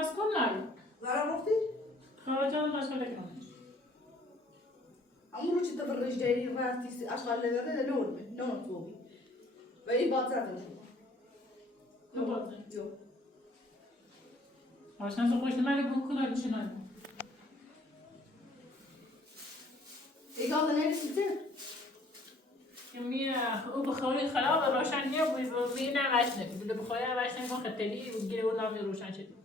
از کن نرو زارا گفتی؟ خواهجان مشغله کنم همون رو چی تفرج داری راستی اشغال لذته نون توبی و این باطرات نشون تو باطن جو آشنا سو خوش نماری بون کنار بشه نرو ایگه آقا نرسیده؟ میه او بخوری خراب روشن نیه و می نمش نبید بله بخوری نمش نبید خطلی و گیره و نامی روشن شد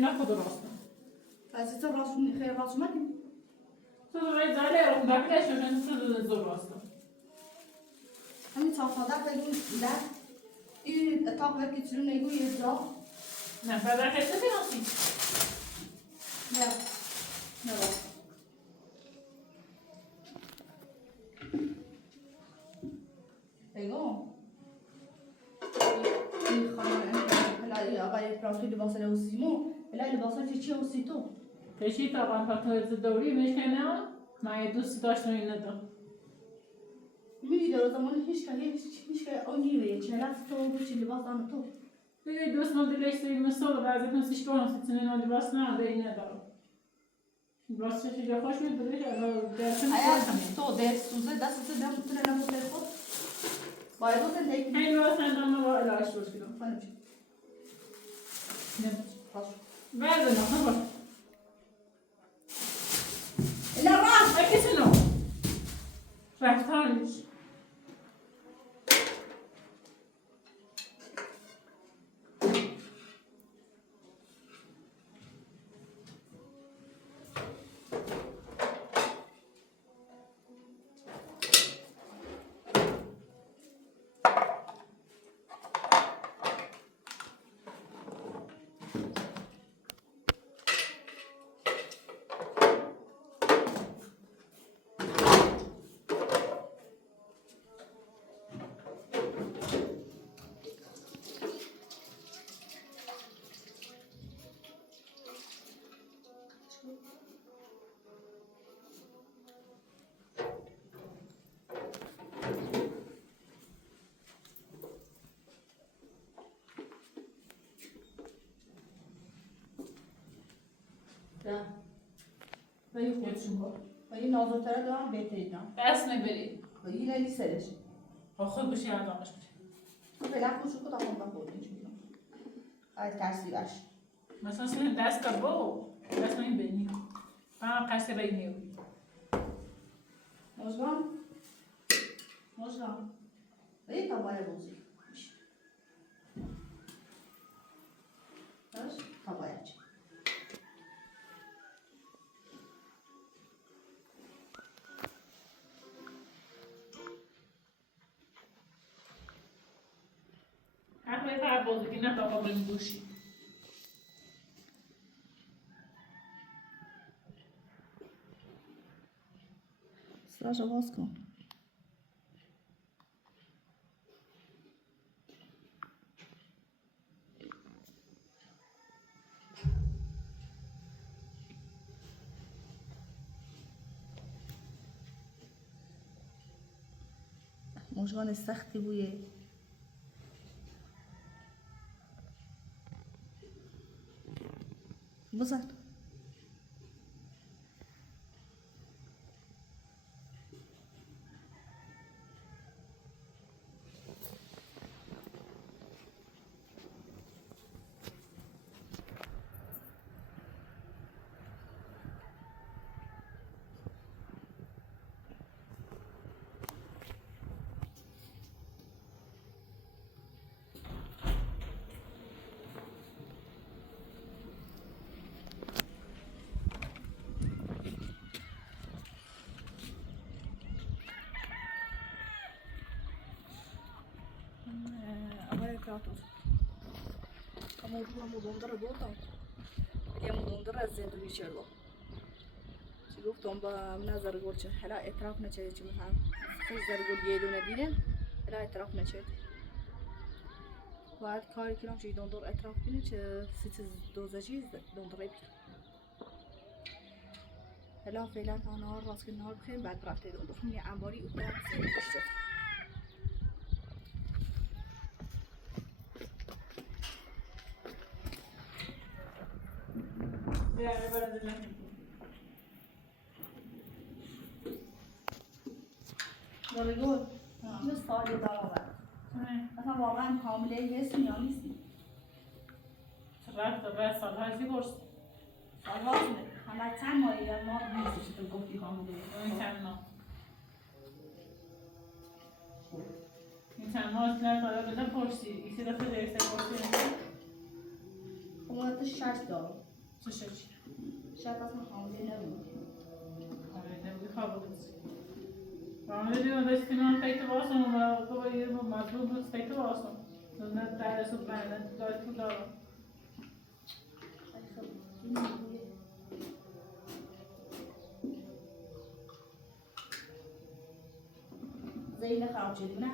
نه خود راستم از این راست خیلی راست مدیم تو باید زاله رو بکلش شدن تو زور راستم همین صافادات بدون ده این اتاق وقتی چلو نگو یه جا نه فدر خیلی بیناسی نه نه راست ایگو این خانم هلای آقای پرانکی لباس لوسیمو هلای لباسات چی اوسی تو کشی تا قنفت دوری میشکنه من یه دوستی داشتم این ندام می‌دی در زمان هیچ که آنیه چه لفت تو چه لباس آن تو دیگه دوست ندیدش توی مثال بعضی کنسیش کنم سیتونه نادیواس نه به این ندارم لباس چه چیزی خوش میاد بودش الان درسم اگر تو دست سوزه دست دم تو نمو خود باید تو دیگه این لباس ندارم با علاج روش کنم فهمیدی نه باش بعد نه باش الا راس اگه چنو رفتارش نه ولی خودشون با ولی نازوتره دارم بهتری دارم دست نبری ولی نلی سرش با خود بشی اندامش بشه فعلا خوشو کتا خونده خودش میدونم باید ترسی باش مثلا سن دست با دست این بینی من قصد بینی مجرم مجرم ولی تا باید بوزی باش تا باید چی حق فقط بازگی نه تا قابل گوشی سرش باز کن مژگان سختی بویه بزن تو همون رو دندر بردم یه دندر از زیاد میشردم چی گفتم با نظر گل چه حالا اطراف نچه چی مثلا خیلی زرگل یه دونه دیدن حالا اطراف نچه باید کاری کنم چه دندر اطراف کنه چه سیت دوزجی دندره بید حالا فعلا تا نهار راست که نهار بخیم بعد رفته دندر یه انباری اترام سیده بشتد گل یه سالی دارم اصلا واقعا کامله هستی یا نیستی رفت و سال هزی برست سالات نه همه چند ماهی در ما نیستی تو گفتی کامله این چند ماه این چند ماه اصلا باید بده پرسی ایسی دفعه ریسه پرسی خب تو شش دارم چه شدی؟ شاید اصلا کامله نبود آره نبودی خواب بودی کامله دیدم داشت که من فکر باسم و تو باید با مطلوب بود فکر باسم نه درس و برنه داشت تو دارم زیل خراب شدی نه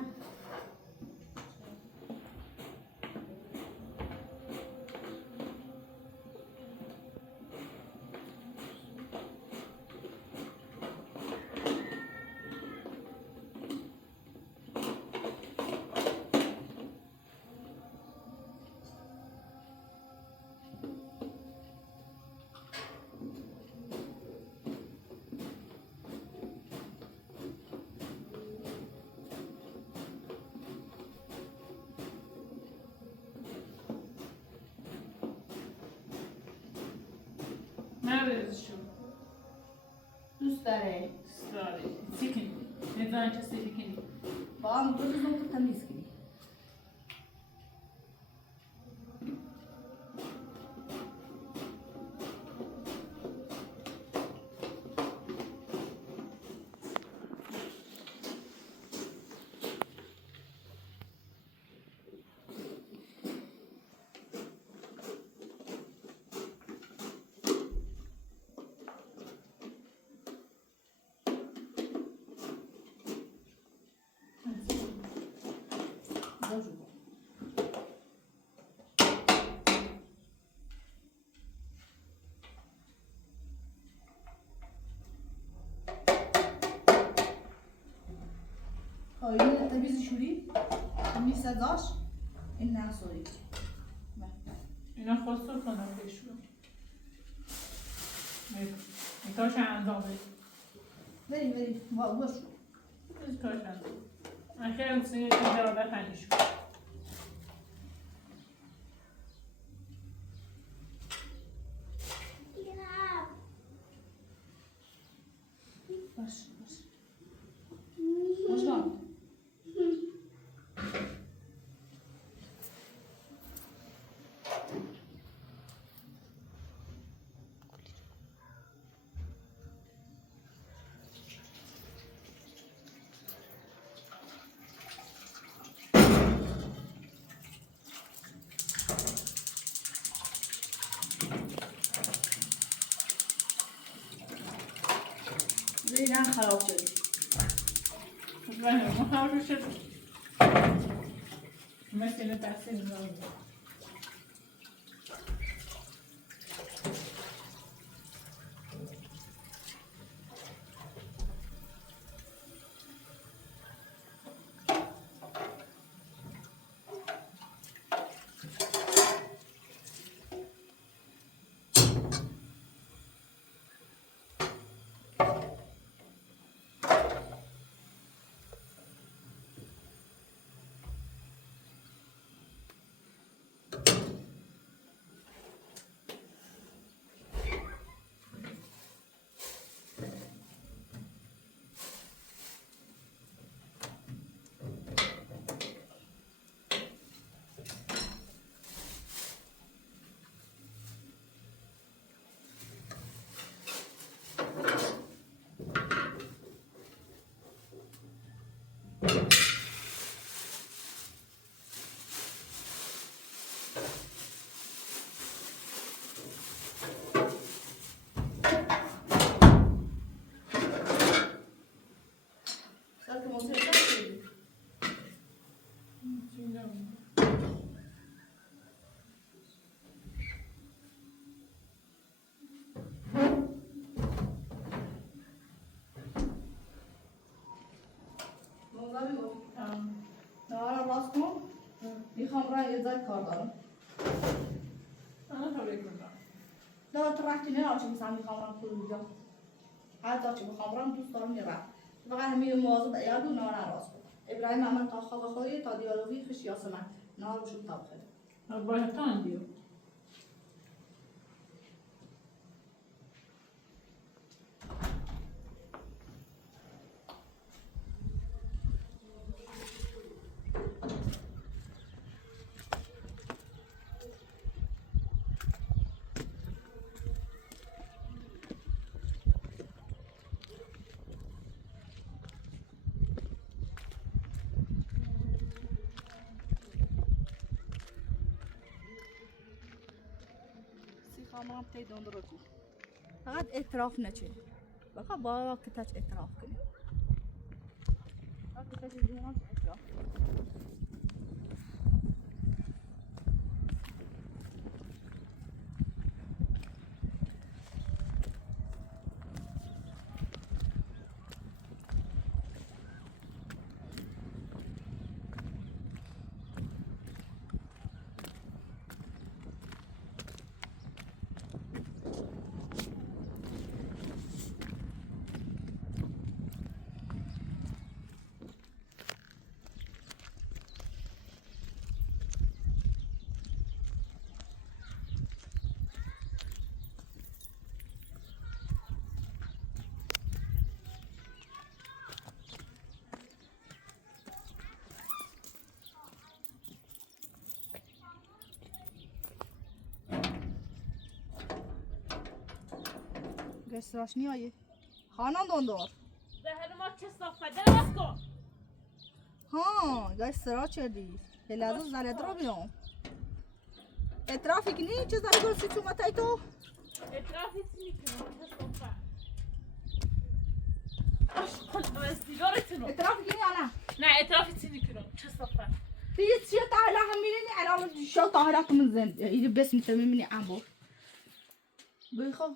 نریزشو دوست داره سراری سیکنی نزان چه سیکنی با هم دو روز تو تمیز کنی خواهی تمیز شوری نیست ازاش این نه سوری اینا خواستو کنم بشو میکاش انجام بری بری باش میکاش انجام من خیلی سینه اینجا بخنیشو باش باش زیران خراب شدی بله ما خراب شد مثل دستی نزامی کار دارم. انا تبریک میگم. نه تو رفتی نه آچه مثلا میخوام پول میدم. هر چی بخوام دوست دارم میرم. فقط همین مواظب ایال و نان راست کن. ابراهیم محمد تا خواب خوری تا دیالوگی خشیاس من نان رو شد تا بخیر. باید تان دیو. خامرام تی دندر کو فقط اعتراف نچه فقط با کتاش اعتراف کنی فقط کتاش دیوان اعتراف گشتراش نیایی خانم دندر زهر ما چه صافه درست کن. ها گشترا چردی یه لحظه زرد رو بیام اعترافی کنی چه زرد رو سی چومتای تو اعتراف هیچ میکنم چه صافه. خود از دیگارتونو. اعترافی کنی یا نه نه اعتراف هیچ میکنم چه صافه. دیگه چیه تحلا هم میرینی الان شو تحلا من زند ایده بس میتونی میبینی انبور بگی خب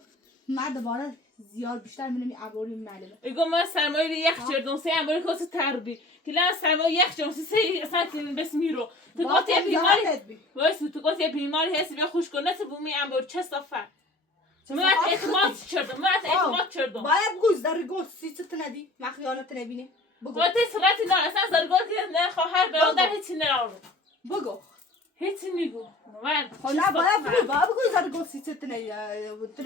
مرد باره زیاد بیشتر میبینی انبوری معلومه ایگو من سرمایه یخ چردم سه انباری کسی تربی کلا سرمایه یخ چردم سه اصلا بس میرو تو گفتی بیماری وایس تو گفتی بیماری هستی بیا خوش کن نت بومی انبار چه صافه من اعتماد چردم من اعتماد چردم باید گوز در گوز سیست ندی من خیالت نبینی بگو تو سرعتی نه اصلا زرگات نه خواهر برادر هیچی نرارو بگو هیچی نگو من نه باید بگو در گوز سیست ندی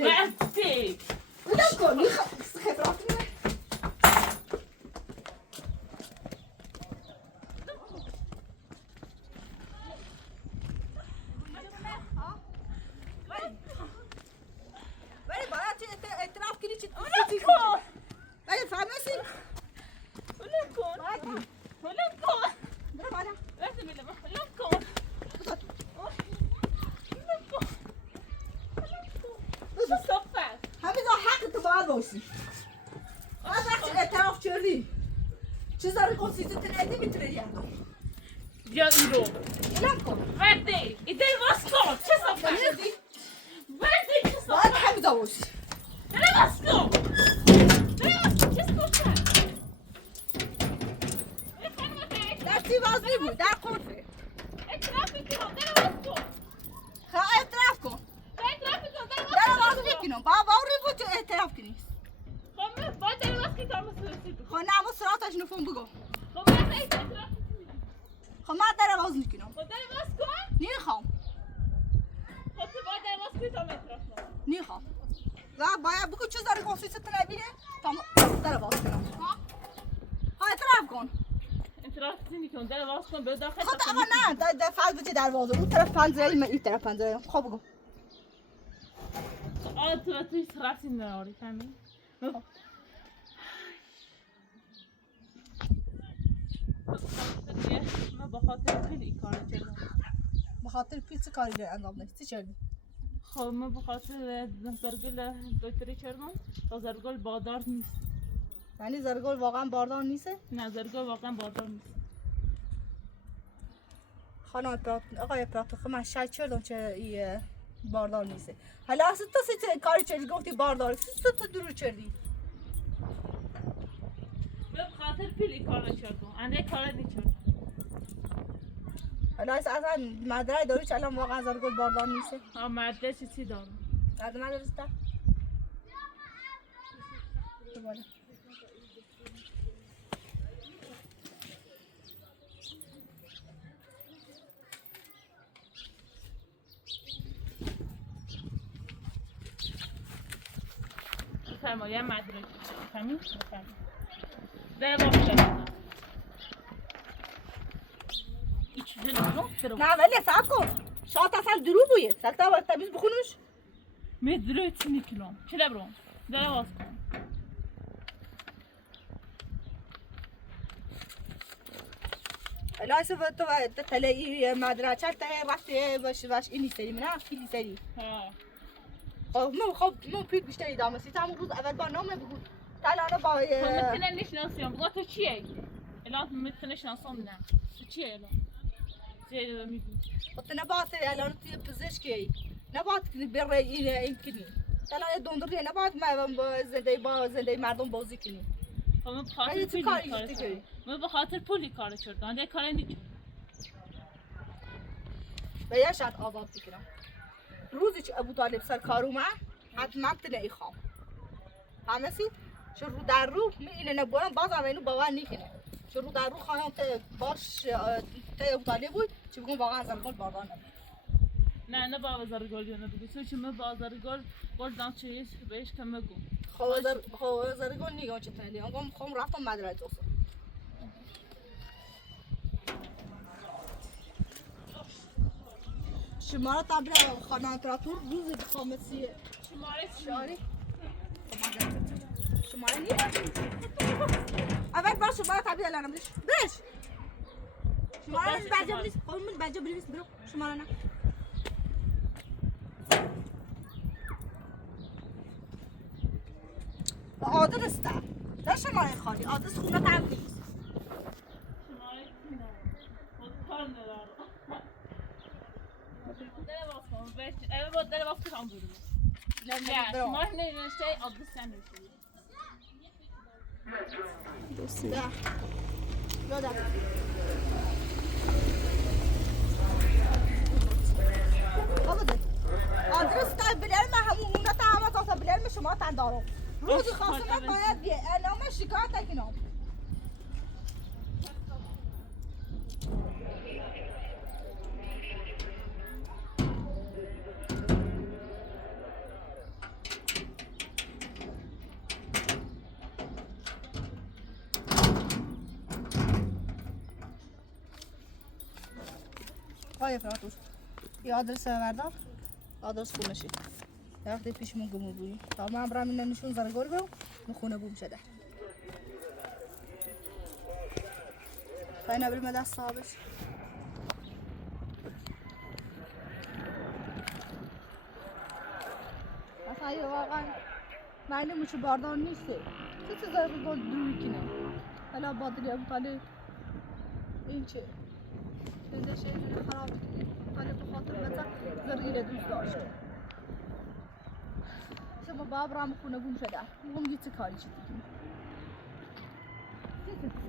من تی بدم کن خبرات نه ولی باید اعتراف کنی چی ولی فهمیسی ولم کن ولم کن برو بالا لازم ولم کن چه صافه همیزا حق تو باید باشی باید وقتی اعتراف کردی چه زاری کن سیزت ندی میتونه یادم بیا این رو اعلام کن وردی ایده واس کن چه صافه بنیردی وردی چه باید صافه همیزا باشی داره واس کن چه صافه در سی وزنی بود در قرفه اعتراف میکنم داره واس کن خواه اعتراف کن اعتراف میکنم داره در واس وزنی کن کنم باوری بود تو اعتراف کنی خب من باید داره واس کنم خب نمو سراتش نفهم بگو خب من اعتراف خب من در وزنی کنم خب داره واس کن نیخوام خب تو باید داره واس کنی تا اعتراف کنم نیخوام و باید بگو چه زاری کن سیزت نبینه تا در واز کنم ها اعتراف کن اعتراف میکنم داره واس کن به داخل خب اما نه در فرض بچه در وازه اون طرف پنجره من این طرف پنجره خب بگو توی سرعتی نراری فهمی؟ من با خاطر خیلی این کار کردم بخاطر پیچ کاری رو انجام دادی چی کردی خب من به خاطر زرگل دکتری کردم تا زرگل بادار نیست یعنی زرگل واقعا باردار نیست نه زرگل واقعا بادار نیست خانم آقای پراتخ من شاید کردم چه این باردار نیست حالا اصلا تو چه کاری کردی گفتی باردار تو درو کردی من به خاطر پیل این کار کردم انده کار نکردم حالا اصلا مدرسه داری چه الان واقعا زرگل باردار نیسته؟ ها مدرسه چی دارم؟ مدرسه تا؟ بالا. بفرمایید مدرسه بفهمید؟ بفرمایید. در واقع نه ولی صبر کن شاید اصلا دروغ بویه سلطه تمیز بخونوش مدرسه میکنم چرا برام در واقع کن لا سوف تلاقي مدرسة وقتی باش اینی سری نه خیلی سری خب من پیک بیشتری دارم سی تا روز اول با نام بگو الان با مثلا نشناسیم بگو تو چیه الان مثلا نشناسم نه تو چیه الان چه میگی خب نبات الان توی پزشکی نبات بره این کنی الان دندوری نبات با زنده مردم بازی کنی من بخاطر پولی کار کردم من بخاطر پولی کار کردم ده کار نیست به یه شرط آزاد بکنم روزی که ابو طالب سر کار اومد حتما تنهی خوام همسی چون رو در رو می اینه نبودم باز هم اینو باور نکنه چون رو در رو خواهم باش تا ابو طالب بود چه بگم واقعا زرگل باردار نبود نه با زرگل یا نبگو تو چه من با زرگل گردم چیز بهش کم بگو خواه زرگل نگاه چه تنهی اونگم خوام رفتم مدرسه اصلا شماره تبله خانه تراتور روز خامسی شماره شماره نیست اول باش شماره تبله الان بش شماره نیست بجا بلیس خب من بجا بلیس برو شماره نه آدرس ده نه شماره خالی آدرس خونه تر نیست شماره نه کار ندارم دل باز کن بهش دل باز کن برو نه شماره نوشته آدرس نوشته دوستی ده یادم آدرس تا بلر من همون تا همه تا بلر من شما تن دارم روزی خواستم من باید بیه اعلام شکایت نکنم های فراتوش یه آدرس بردار آدرس خونه شید وقتی پیشمون گمو بودیم تا من برام این نشون زرگور برم خونه بوم شده خواهی نبریم دست صاحبش اصلا یه واقعا معلومه چه باردار نیسته چه زرگور دوی کنه حالا بادلی ابو طالب این چه زنده شهر خراب طالب بخاطر بزن زرگیر دوست داشت شما باب رام خونه گم شده مهم گیت کاری چی دیگه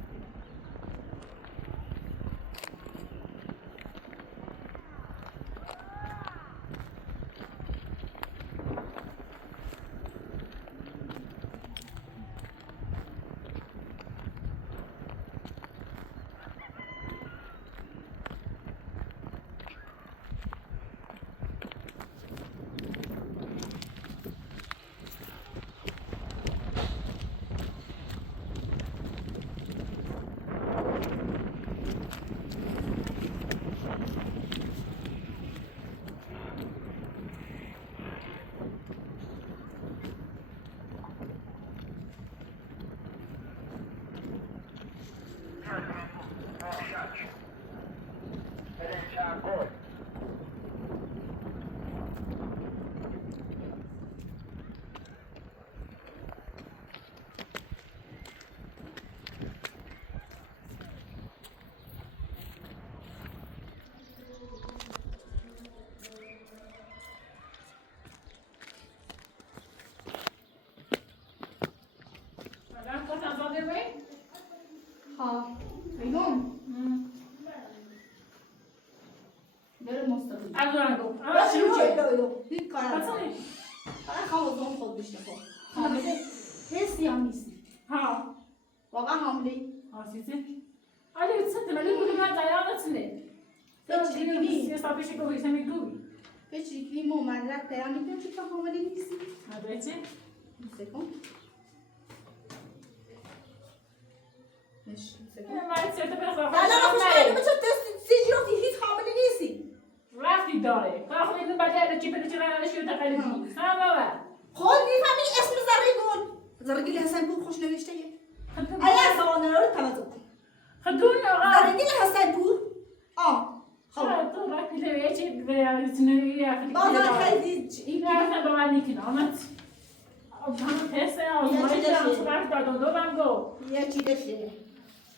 خودش نخور حامله حسی یا نیستی؟ ها واقعا حامله حاسیزی آره ست ولی بودم من دیانت نه بچگی حسابش گویی سمیگویی بچگی مدرک پیدا میکنم که تو حامله نیستی البته سکون من سرت بخوام نه خوش معلومه تو سیجی رفتی هیچ حامله نیستی رفتی داره کاخ اینو بعد چی بده چرا نداشتی تقلیدی سلام خود میفهمی اسم زره گل زره گل حسن پور خوش نوشته یه ایا سوانه رو توجه کن خدون آقا زره گل حسن پور خب تو رفتی له چی به سنوی رفتی بازار خیلی این رفتن با من نیکن آمد هم پسه آزمایش دارم تو رفت دادم دوبم گو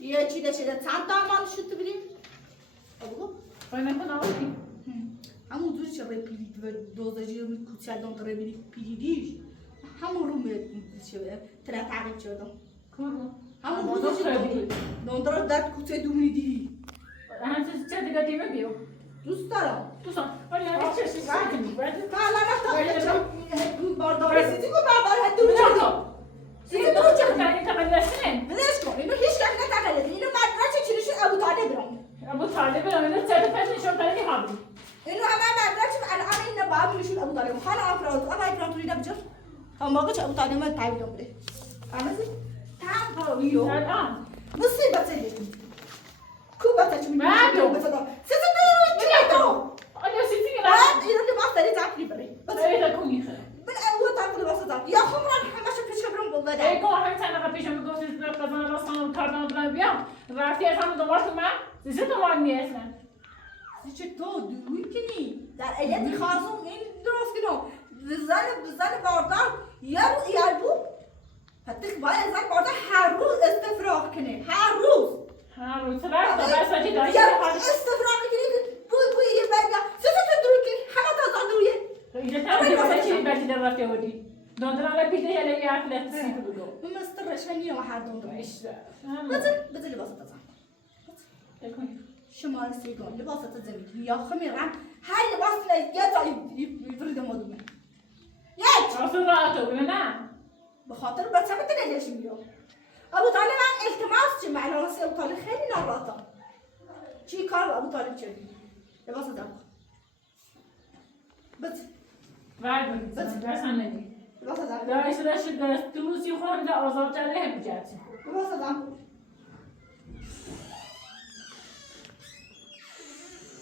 یه چی دشه چند تا مال شد تو بریم بگو باید نکن آوری همون دوری چه باید پیلید و دوزاجی رو کوچه دام داره پیلیدیش همون رو چه تره تعقیب چردم همون دوزاجی دام داره در کوچه دومی دیدی همچه چه دیگه دیمه بیو دوست دارم ولی همه چشی کنی نه بارداری سیزی کو باردار هد دور چردم سیزی دور چردم این تقلیدشنه بلش کن اینو هیچ کس نتقلیده اینو مدرسه چنیشون ابو طالب برام ابو طالب اینو چه پس نشون دادی حالی اینو همه مدرسه الان اینو باب نشون ابو طالب خاله افراد آقا افراد رو بجر هم موقع ابو طالب من تعبیر بده فهمیدی تام هاویو الان مصیبت هست کوبات چی میگی مثلا سیزن چی تو آیا سیزی که بعد اینو لباس داری تاکلی بری بس ایده کنی خیر من اول تاکل لباس یا خمران همش پیش برام بوده ای گاه هم چند نفر پیشم میگفت قضا راستان کاردان دارم بیام رفتی از همون دوباره تو من سیزی تو من میاسن چه تو دوی کنی در ایت خاصم این درست کنم زن باردار یا بو حتی باید زن باردار هر روز استفراغ کنه هر روز رفت بس اجی داری استفراغ کنی بوی یه برگا سه دروی کنی همه تا درویه اینجا تمام چی بچی در رفته بودی دندان پیده یه لیه افلت سی بودو مسترشنی و هر دندون ایشته بذار لباس تازم بکنی شمال سیگان لباس تازم یا خمیرم هر لباس یه تا یفرد مدومه یک راسو راحتو نه به خاطر بچه بتونه لیش میگم ابو طالب من التماس چی معلومه سی ابو طالب خیلی ناراحته چی کار ابو طالب چردی لباس تازم بس بعد درس هم ندی لباس تازم دارش درس دروسی خونده آزاد جده هم جدی لباس تازم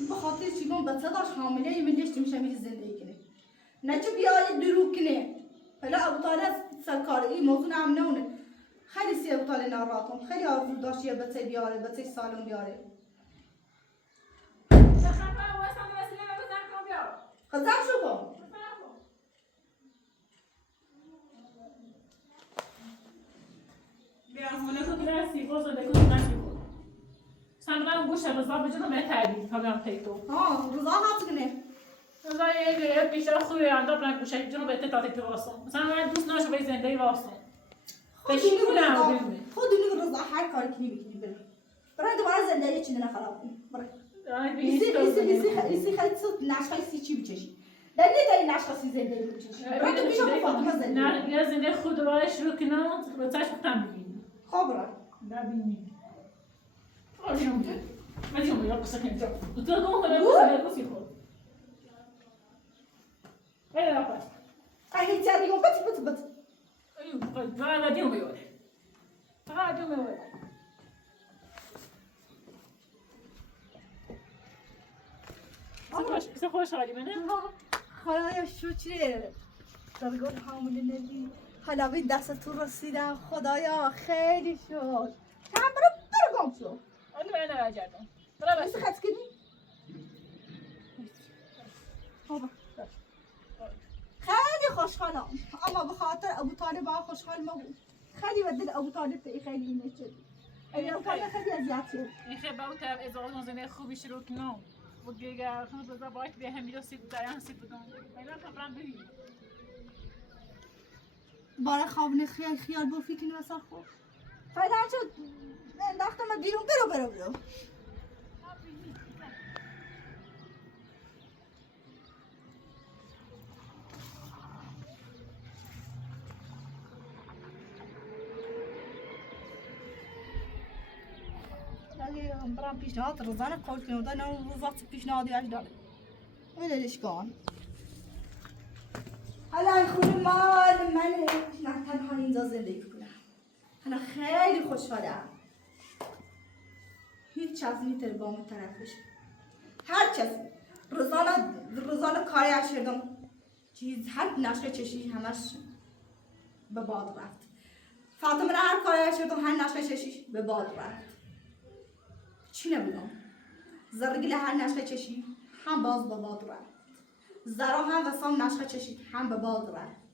به خاطر چیگم بچه داشت حامله ای من لیش میشه میشه زندگی کنه نه چه بیاید دروغ کنه حالا ابو طالب سرکاری این موضوع هم نمونه خیلی سی ابو طالب ناراحتم خیلی آرزو داشت یه بچه بیاره بچه سالم بیاره خزم شو کن بیا همونه خود درسی باز ده کدوم نشی بود سندرم گوشه رضا بجنم به تعبیر کاملا پیتو رضا هات کنه رضا یه بیشتر خوبه انداب نک گوشه جنو به تاتی پیوستم مثلا من دوست نشو به زندگی واسم خودونی رضا هر کاری کنی بکنی بره برای دوباره زندگی چی نخراب کنی برای ایسی خیلی صد نشخه سی چی بچشی در نیت این نشخه سی زندگی بچشی برای تو بیشم فاطمه زندگی نه یا زندگی خود دوباره شروع کنم به چشم تم ببینی خب برای نبینی آجیم مجموعه یا قصه کنجا تو کم کنه قصه نکوسی خود خیلی راپس خیلی تیاری گم بط ایو فقط دیو میوره فقط دیو میوره سه خوش حالی منه خدایا شکره درگاه حامله نبی حالا به دست تو رسیدم خدایا خیلی شد هم برو گم شو آنی من نراجعم برای بس خط کنی خیلی خوشحالم اما به خاطر ابو طالب خوشحال ما بود خیلی و دل ابو طالب خیلی نشد ابو طالب خیلی اذیت شد این خیلی ابو طالب ازدواج زندگی خوبی شروع کنم و دیگه خود بذار باید به هم میرسی بودن سی بودن اینا خبرم ببین برای خوابن خیال بافی کنی واسه خوب فعلا شد انداختم بیرون برو ولی برام پیشنهاد روزانه کار کنم دادن اون وقت پیشنهادی اش داده ولش کن حالا خونه مال منه من تنها اینجا زندگی کنم حالا خیلی خوشحالم هیچ چیز میتونه با من طرف بشه هر کسی روزانه کاری اش کردم چیز هر نشکه چشی همش به باد رفت فاطمه را هر کاری اش کردم هر نشکه چشیش به باد رفت چی نبودم زرگیل هر نشکه چشی هم باز به باد رفت زرا هم وسام نشکه چشید هم به باد رفت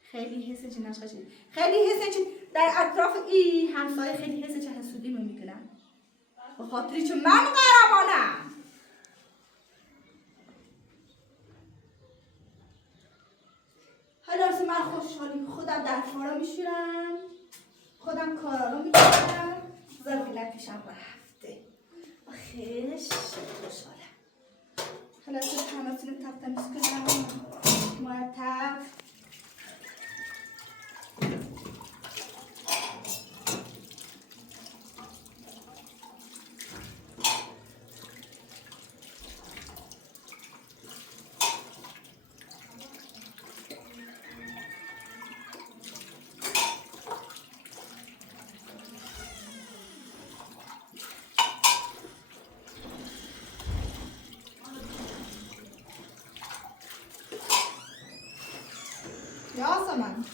خیلی حسه چه نشکه چشید خیلی حسه چه در اطراف ای همسایه خیلی حسه چه حسودی میکنن به خاطری چه من قهرمانم حالا من خوشحالی خودم در فارا میشورم خودم کارا رو میکنم زرگیل پیشم رفته خیلی خوشحالم حالا همه تونو تب تمیز کنم مرتب یاسمن